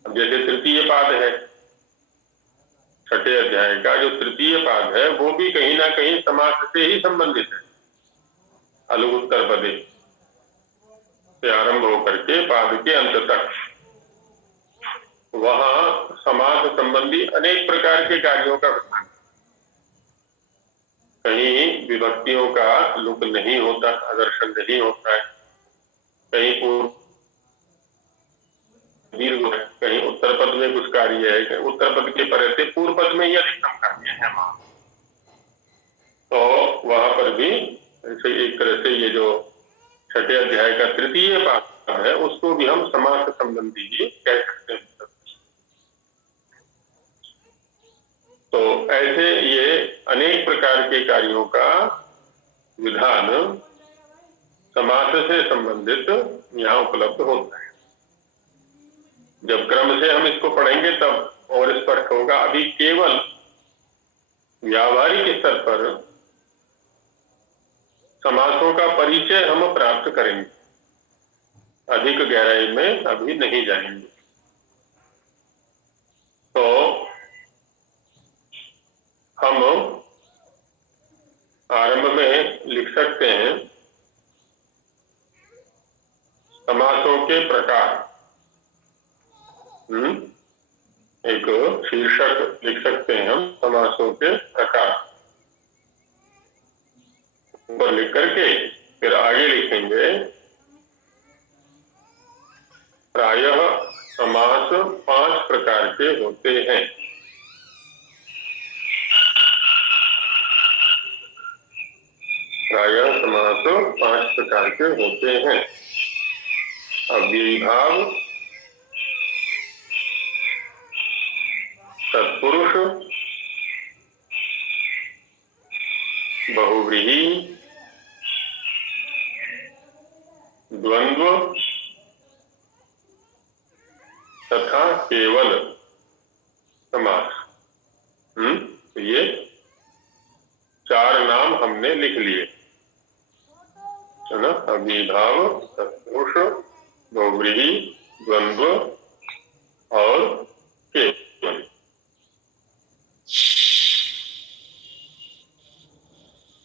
अब जैसे तृतीय पाद है, छठे अध्याय का जो तृतीय पाद है वो भी कहीं ना कहीं समास से ही संबंधित है। अलग उत्तर पदे से आरंभ होकर के पाद के अंत तक, वहां समास संबंधी अनेक प्रकार के कार्यों का विधान। कहीं विभक्तियों का लुक नहीं होता, आदर्शन नहीं होता है, कहीं पूर्व दीर्घ है, कहीं उत्तर पद में कुछ कार्य है, कहीं उत्तर पद के परे से पूर्व पद में ही अधिकतम कार्य है वहां। तो वहां पर भी ऐसे एक तरह से ये जो छठे अध्याय का तृतीय पाद है उसको भी हम समास संबंधी ही कह सकते हैं। तो ऐसे ये अनेक प्रकार के कार्यों का विधान समास से संबंधित यहाँ उपलब्ध होता है। जब क्रम से हम इसको पढ़ेंगे तब और स्पष्ट होगा। अभी केवल व्यावहारिक स्तर पर समासों का परिचय हम प्राप्त करेंगे, अधिक गहराई में अभी नहीं जाएंगे। तो हम आरंभ में लिख सकते हैं समासों के प्रकार। एक शीर्षक लिख सकते हैं हम, समासों के प्रकार। ऊपर लिख करके फिर आगे लिखेंगे प्रायः समास 5 प्रकार के होते हैं। प्रायः समास 5 प्रकार के होते हैं। अव्ययीभाव, तत्पुरुष, बहुव्रीहि, द्वंद्व तथा केवल समास। ये 4 हमने लिख लिए, है ना। अविभाव, तत्पुरुष, बहुव्रीहि, द्वंद्व और केवल।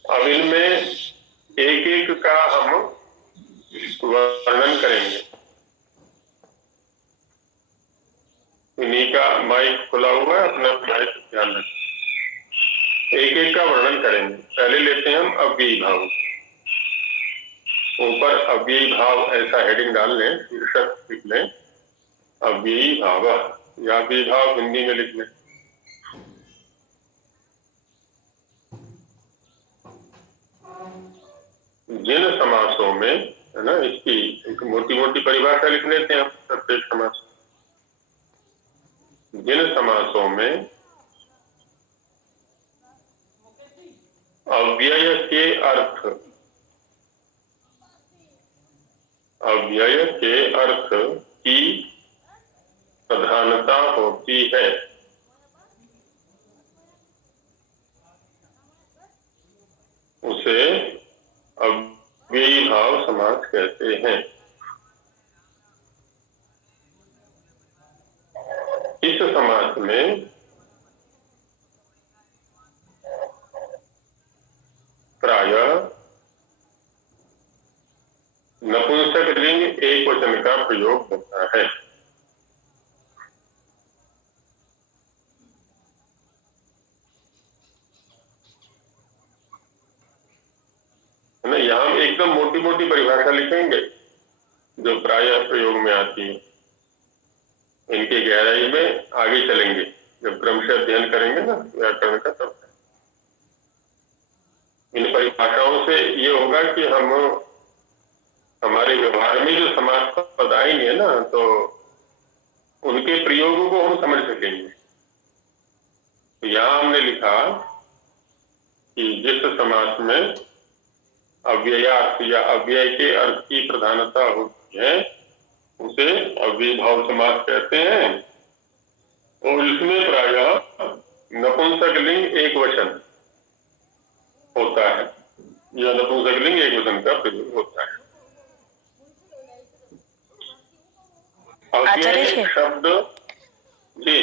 अब इनमें एक एक का हम वर्णन करेंगे। इन्हीं का माइक खुला हुआ है, अपना माइक ध्यान रखें। एक एक का वर्णन करेंगे। पहले लेते हैं हम अव्ययी भाव। ऊपर अव्ययी भाव ऐसा हेडिंग डाल लें, शीर्षक लिख लें, अव्ययी भाव, या अव्ययी भाव हिंदी में लिख लें। जिन समासों में, है ना, इसकी एक मोटी मोटी परिभाषा लिख लेते हैं हम प्रत्येक समास। जिन समासों में अव्यय के अर्थ, अव्यय के अर्थ की प्रधानता होती है, उसे अव्ययी भाव समास कहते हैं। इस समास में प्रायः नपुंसक लिंग एक वचन का प्रयोग होता है। ना, यहाँ हम एकदम मोटी मोटी परिभाषा लिखेंगे जो प्रायः प्रयोग में आती है। इनकी गहराई में आगे चलेंगे जब क्रमशः अध्ययन करेंगे ना व्याकरण का, तब इन परिभाषाओं से ये होगा कि हम हमारे व्यवहार में जो समास पद आएंगे ना, तो उनके प्रयोगों को हम समझ सकेंगे। तो यहाँ हमने लिखा कि जिस समास में अव्ययार्थ या अव्यय के अर्थ की प्रधानता होती है, उसे अव्ययी भाव समास कहते हैं। और इसमें प्रायः नपुंसक लिंग एक वचन होता है, या नपुंसक लिंग एक वचन का प्रयोग होता है। अव्यय शब्द जी,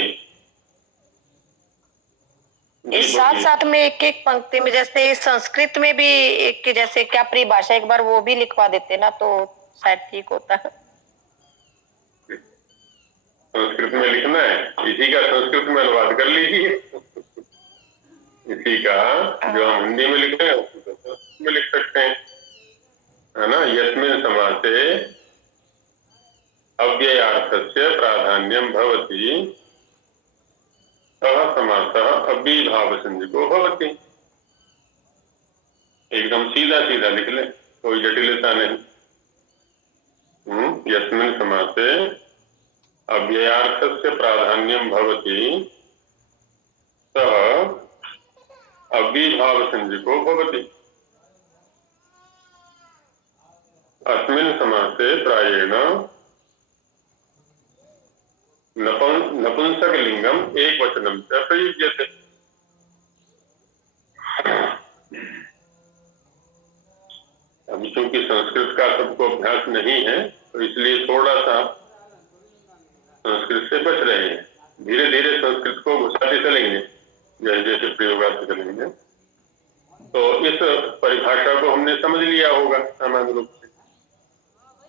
इस साथ साथ में एक एक पंक्ति में, जैसे संस्कृत में भी एक जैसे क्या परिभाषा, एक बार वो भी लिखवा देते ना तो शायद ठीक होता है। संस्कृत में लिखना है, इसी का संस्कृत में अनुवाद कर लीजिए। इसी का जो हम हिंदी में लिख रहे हैं उसको संस्कृत में लिख सकते हैं, है ना। यस्मिन् समासे अव्ययार्थस्य प्राधान्यम भवति सः समासः अव्ययी भाव संज्ञको भवति। एकदम सीधा सीधा लिख ले, कोई जटिलता नहीं। यस्मिन् समासे अव्ययार्थस्य प्राधान्यम भवति सः अव्ययी भाव संज्ञको भवति। अस्मिन् समासे प्रायेण नपुंसक लिंगम एक वचनम च प्रयुज्यते। अभी चूंकि संस्कृत का सबको अभ्यास नहीं है, तो इसलिए थोड़ा सा संस्कृत से बच रहे हैं। धीरे धीरे संस्कृत को घुसाते चलेंगे जैसे जैसे प्रयोगार्थ चलेंगे। तो इस परिभाषा को हमने समझ लिया होगा सामान्य रूप से।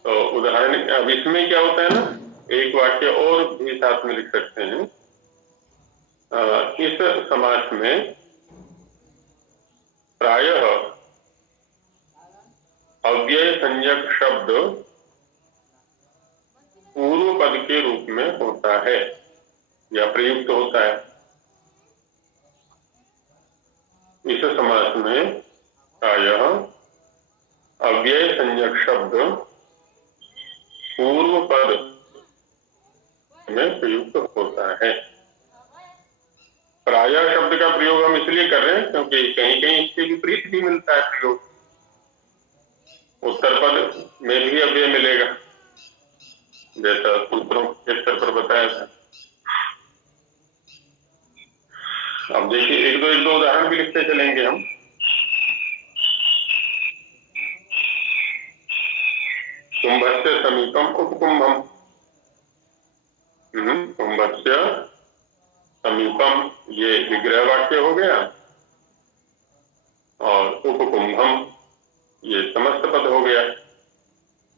तो उदाहरण, अब इसमें क्या होता है ना, एक वाक्य और भी साथ में लिख सकते हैं। इस समास में प्रायः अव्यय संज्ञक शब्द पूर्व पद के रूप में होता है या प्रयुक्त होता है। इस समास में प्रायः अव्यय संज्ञक शब्द पूर्व पद में प्रयुक्त होता है। प्रायः शब्द का प्रयोग हम इसलिए कर रहे हैं क्योंकि कहीं कहीं इसके विपरीत भी मिलता है प्रयोग। उत्तर पद में भी अव्यय मिलेगा, जैसा सूत्रों के स्तर पर बताया था। अब देखिए एक दो उदाहरण भी लिखते चलेंगे हम। कुंभस्य समीपम उपकुंभम। कुंभस्य समीपम ये विग्रह वाक्य हो गया, और उपकुंभम ये समस्त पद हो गया।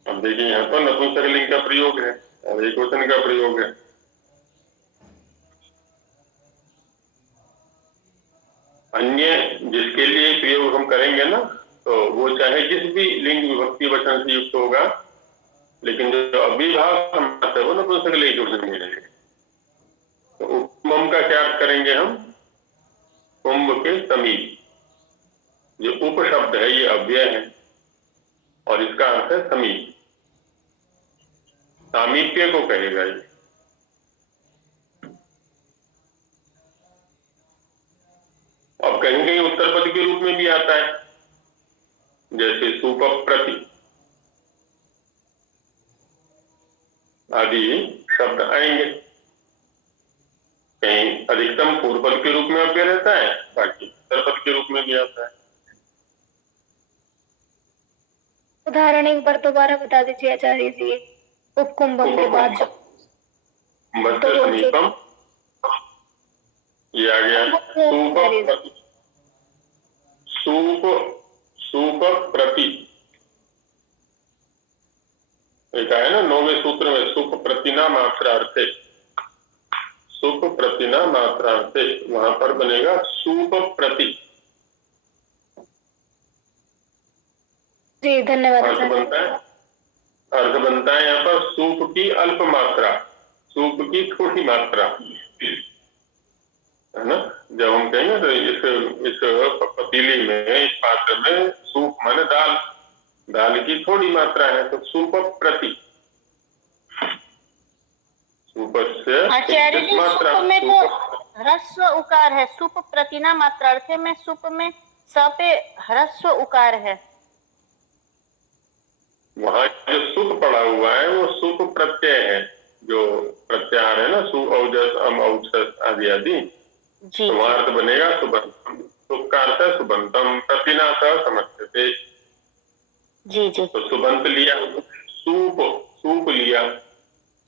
अब देखिए यहाँ तो नपुंसकलिंग का प्रयोग है और एकवचन का प्रयोग है। अन्य जिसके लिए प्रयोग हम करेंगे ना, तो वो चाहे जिस भी लिंग विभक्ति वचन से युक्त होगा, लेकिन जो अभिभाव समास है वो नपुंसकलिंग के वचन में रहेगा। तो उपकुंभम का क्या अर्थ करेंगे हम? कुंभ के समीप। जो उप शब्द है ये अव्यय है और इसका अर्थ है समीप, सामीप्य को कहेगा ये। अब कहीं कहीं उत्तर पद के रूप में भी आता है, जैसे सुपप्रति आदि शब्द आएंगे। कहीं अधिकतम पूर्व पद के रूप में अव्यय रहता है, बाकी उत्तर पद के रूप में भी आता है। उदाहरण एक बार दोबारा बता दीजिए आचार्य जी, उपकुंभम के बाद जो मध्य समीपम ये आ गया। सूप प्रति एक है ना 9वें सूत्र में, सुप प्रतिना मात्रार्थे, सुप प्रतिना मात्रार्थे, वहां पर बनेगा सूप प्रति। जी धन्यवाद। अर्थ बनता है यहाँ पर सूप की अल्प मात्रा, सूप की थोड़ी मात्रा, है ना। जब हम कहेंगे तो इस पतीली में, इस पात्र में सूप माने दाल, दाल की थोड़ी मात्रा है, तो सूप प्रति। आचार्य जी सुप में तो ह्रस्व उकार है, सुप प्रतिना मात्रार्थे में सुप में स पे ह्रस्व उकार है। वहां जो सुप पड़ा हुआ है वो सुप प्रत्यय है, जो प्रत्याहार है ना, सु औजस अम औजस आदि आदि। जी, तो वहां अर्थ बनेगा सुबंतम, सुप का अर्थ है सुबंतम, प्रतिना सह समझते। जी जी। तो सुबंत लिया, सूप, सूप लिया,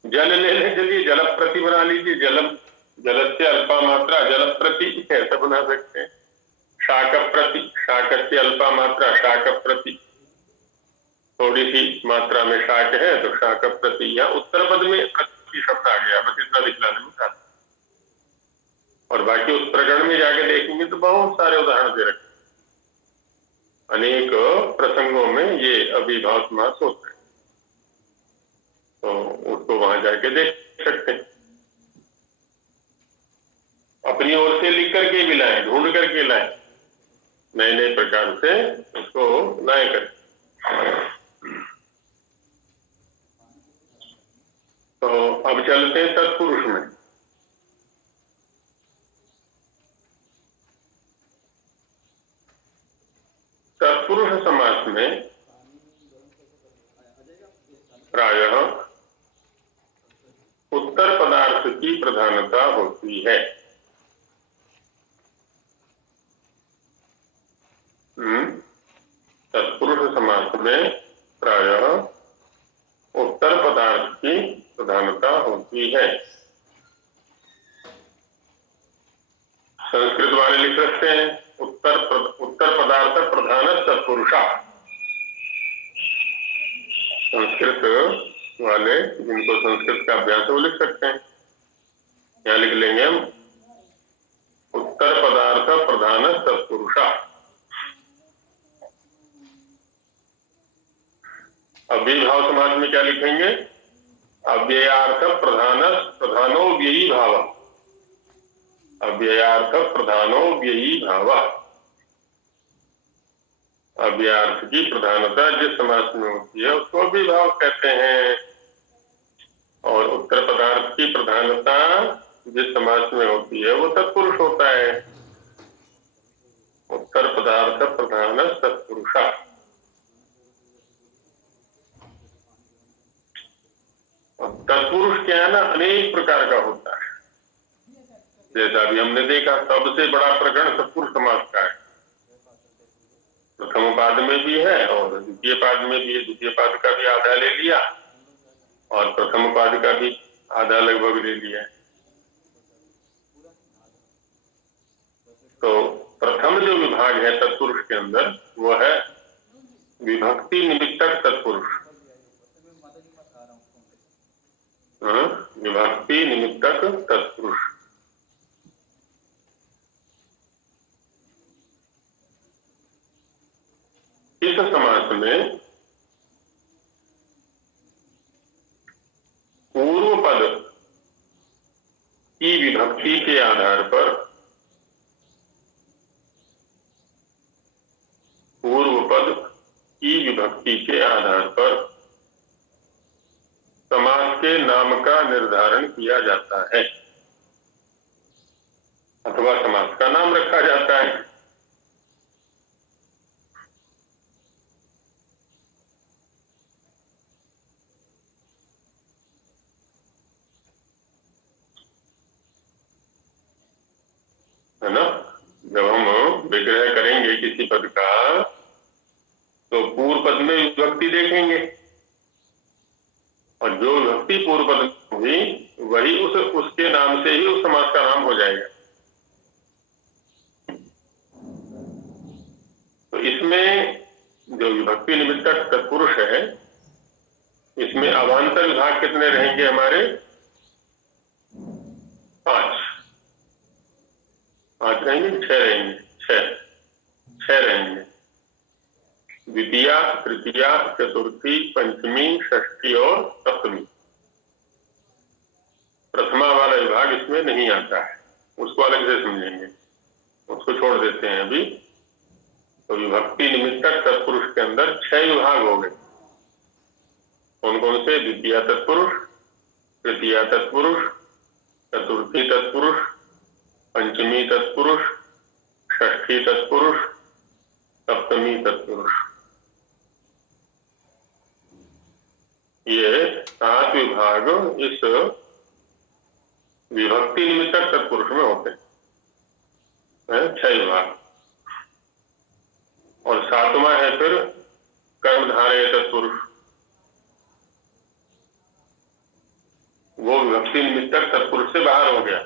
जल ले ले, चलिए जल प्रति बना लीजिए, जलम, जल से अल्पा मात्रा जल प्रति ऐसा बना सकते हैं। शाक प्रति, शाक से अल्पा मात्रा शाक प्रति, थोड़ी सी मात्रा में शाक है तो शाक प्रति। या उत्तर पद में प्रति शब्द आ गया, बस इतना दिखलाने में था। और बाकी उस प्रकरण में जाके देखेंगे तो बहुत सारे उदाहरण दे रखे, अनेक प्रसंगों में ये अभिभाव समास होते हैं, तो उसको वहां जाके देख सकते हैं। अपनी ओर से लिख करके भी लाएं, ढूंढ करके लाएं, नए नए प्रकार से उसको लाए करें। तो अब चलते हैं तत्पुरुष में। तत्पुरुष समास में प्रायः उत्तर पदार्थ की प्रधानता होती है। तत्पुरुष समास में प्रायः उत्तर पदार्थ की प्रधानता होती है। संस्कृत वाले लिख सकते हैं उत्तर पदार्थ प्रधान तत्पुरुषा। संस्कृत वाले जिनको संस्कृत का अभ्यास है वो लिख सकते हैं, यहाँ लिख लेंगे हम उत्तर पदार्थ प्रधान तत्पुरुषा। अव्ययीभाव समाज में क्या लिखेंगे? अव्ययार्थ प्रधानो व्ययी भाव, अव्ययार्थ प्रधानो व्ययी भाव। अव्ययार्थ की प्रधानता जिस समास में होती है उसको अव्ययीभाव कहते हैं, और उत्तर पदार्थ की प्रधानता जिस समास में होती है वो तत्पुरुष होता है। उत्तर पदार्थ प्रधान तत्पुरुषा। तत्पुरुष क्या है ना, अनेक प्रकार का होता है। जैसा अभी हमने देखा सबसे बड़ा प्रकरण तत्पुरुष समास का है। प्रथम पाद में भी है और द्वितीय पाद में भी है। द्वितीय पाद का भी आधा ले लिया और प्रथम पाद का भी आधा लगभग ले लिया। तो प्रथम जो विभाग है तत्पुरुष के अंदर वो है विभक्ति निमित्तक तत्पुरुष। विभक्ति निमित्तक तत्पुरुष। इस समास में पूर्व पद की विभक्ति के आधार पर पूर्व पद की विभक्ति के आधार पर समास के नाम का निर्धारण किया जाता है अथवा समास का नाम रखा जाता है। है ना? जब हम विग्रह करेंगे किसी पद का तो पूर्व पद में विभक्ति देखेंगे और जो विभक्ति पूर्व पद में होगी वही उसके नाम से ही उस समास का नाम हो जाएगा। तो इसमें जो विभक्ति निमित्तक तत्पुरुष है इसमें अवान्तर विभाग कितने रहेंगे हमारे? 5 रहेंगे, 6 रहेंगे, 6 रहेंगे। द्वितीया, तृतीया, चतुर्थी, पंचमी, षष्ठी और सप्तमी। प्रथमा वाला विभाग इसमें नहीं आता है, उसको अलग से समझेंगे, उसको छोड़ देते हैं अभी। तो विभक्ति निमित्तक तत्पुरुष के अंदर 6 विभाग हो गए। कौन कौन से? द्वितीया तत्पुरुष, तृतीया तत्पुरुष, चतुर्थी तत्पुरुष, पंचमी तत्पुरुष, षष्ठी तत्पुरुष, सप्तमी तत्पुरुष। ये 7 विभाग इस विभक्ति निमित्तक तत्पुरुष में होते हैं। 6 विभाग। और 7वां है फिर कर्मधारय तत्पुरुष। वो विभक्ति निमित्तक तत्पुरुष से बाहर हो गया,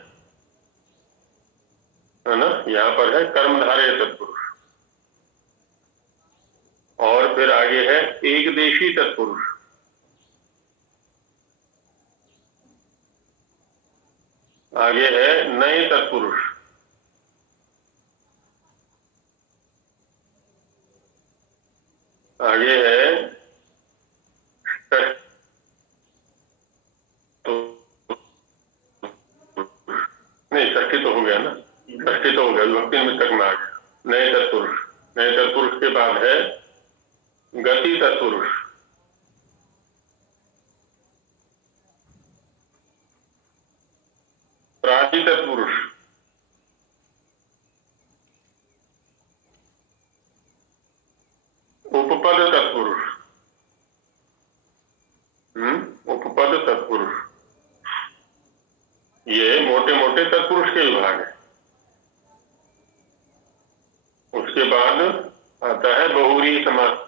है ना? यहाँ पर है कर्मधारय तत्पुरुष। और फिर आगे है एकदेशी तत्पुरुष। आगे है नए तत्पुरुष। आगे है नहीं, षष्ठी तो हो गया ना, षष्ठी तो हो गया, विभक्ति निमित्तक में आ गया। नए तत्पुरुष। नए तत्पुरुष के बाद है गति तत्पुरुष। प्राचि तत्पुरुष। उपपद तत्पुरुष। उपपद तत्पुरुष। ये मोटे मोटे तत्पुरुष के विभाग है। उसके बाद आता है बहुव्रीहि समास।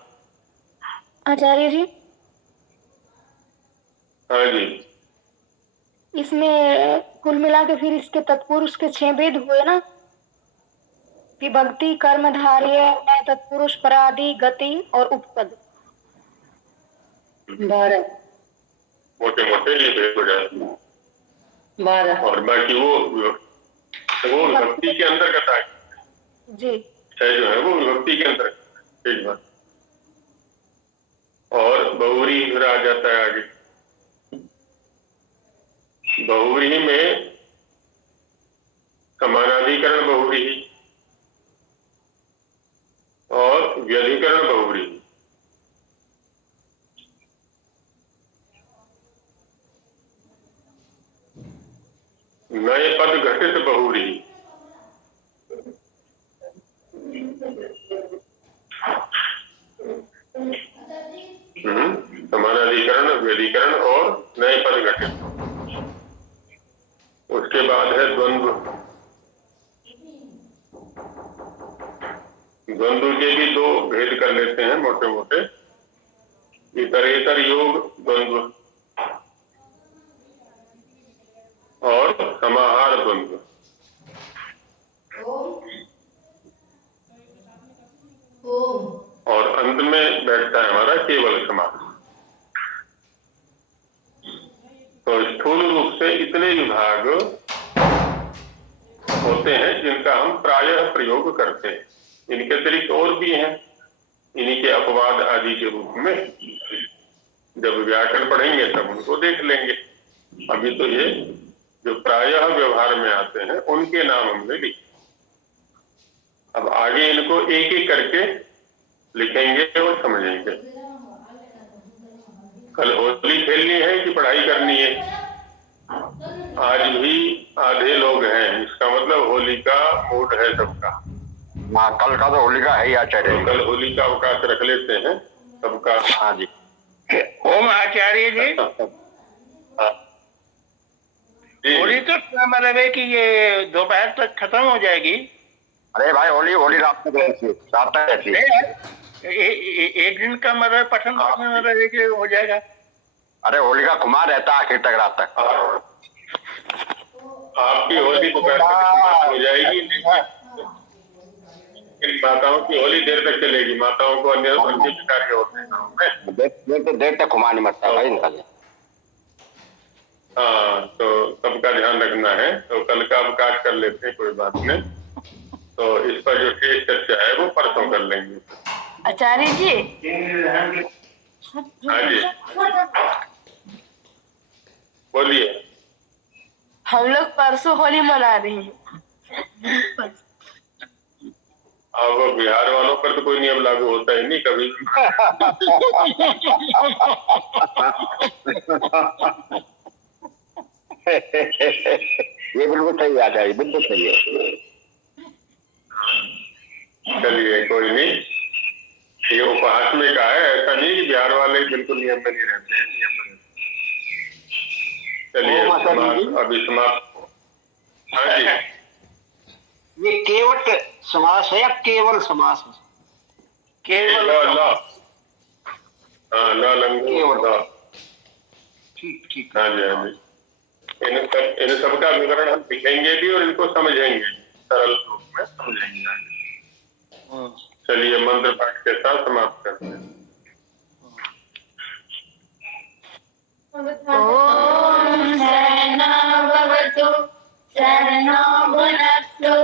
आचार्य जी, हाँ जी, इसमें कुल मिला के फिर इसके तत्पुरुष के 6 भेद हुए ना? विभक्ति, कर्मधारय, नए तत्पुरुष, परादि, गति और उपपद। 12 मोटे मोटे ये भेद हो जाते हैं। 12 और बाकी वो विभक्ति के अंतर्गत आ जी। 6 जो है वो विभक्ति के अंतर्गत। एक बात। और बहुव्रीहि फिर आ जाता है आगे। बहुव्रीहि में समानाधिकरण बहुव्रीहि और व्यधिकरण बहुव्रीहि। नए पद घटित बहुव्रीहि। समानाधिकरण, व्यधिकरण और नए पद घटित। द्वंद्व के भी दो भेद कर लेते हैं मोटे मोटे। इतरेतर योग द्वंद्व और समाहार द्वंद्व। और अंत में बैठता है हमारा केवल समास। तो स्थूल रूप से इतने विभाग होते हैं जिनका हम प्रायः प्रयोग करते हैं। इनके अतिरिक्त और भी हैं, इन्हीं के अपवाद आदि के रूप में जब व्याकरण पढ़ेंगे तब उनको देख लेंगे। अभी तो ये जो प्रायः व्यवहार में आते हैं उनके नाम हमने लिखे। अब आगे इनको एक एक करके लिखेंगे और समझेंगे। कल होली खेलनी है कि पढ़ाई करनी है? आज भी आधे लोग हैं, इसका मतलब होली का मूड है सबका। हाँ, कल का तो होली का है ही आचार्य। तो कल होली का अवकाश रख लेते हैं सबका। हाँ जी। ओम आचार्य जी, हाँ। जी। होली तो मतलब है कि ये दोपहर तक खत्म हो जाएगी। अरे भाई, होली रात तक रहती है, रात तक रहती है। एक दिन का मतलब पठन मतलब है कि हो जाएगा। अरे होली का खुमार रहता है आखिर तक, रात तक। आपकी होली दोपहर तक समाप्त हो जाएगी, लेकिन माताओं की होली देर तक चलेगी। माताओं को अन्य कार्य होते हैं, देर तक खुमार नहीं मरता भाई इनका। हाँ, तो सबका ध्यान रखना है। तो कल का अवकाश कर लेते हैं, कोई बात नहीं। तो इस पर जो शेष चर्चा है वो परसों कर लेंगे। आचार्य जी, हाँ जी, बोलिए। हम लोग परसों होली मना रहे हैं। अब बिहार वालों पर तो कोई नियम लागू होता ही नहीं कभी। ये बिल्कुल सही बात है, बिल्कुल सही है। चलिए, कोई नहीं, ये उपहास में कहा है, ऐसा नहीं कि बिहार वाले बिल्कुल नियम में नहीं रहते हैं, नियम में रहते हैं। चलिए, अभी समाप्त। हाँ जी, ये केवट समास है या केवल समास है? केवल हाँ, ल ठीक ठीक। हाँ जी, हाँ जी। इन सबका विवरण हम लिखेंगे भी और इनको समझेंगे, सरल रूप में समझेंगे। चलिए, मंत्र पाठ के साथ समाप्त करते हैं। ओम सहना भवतु सहनौ भुनक्तु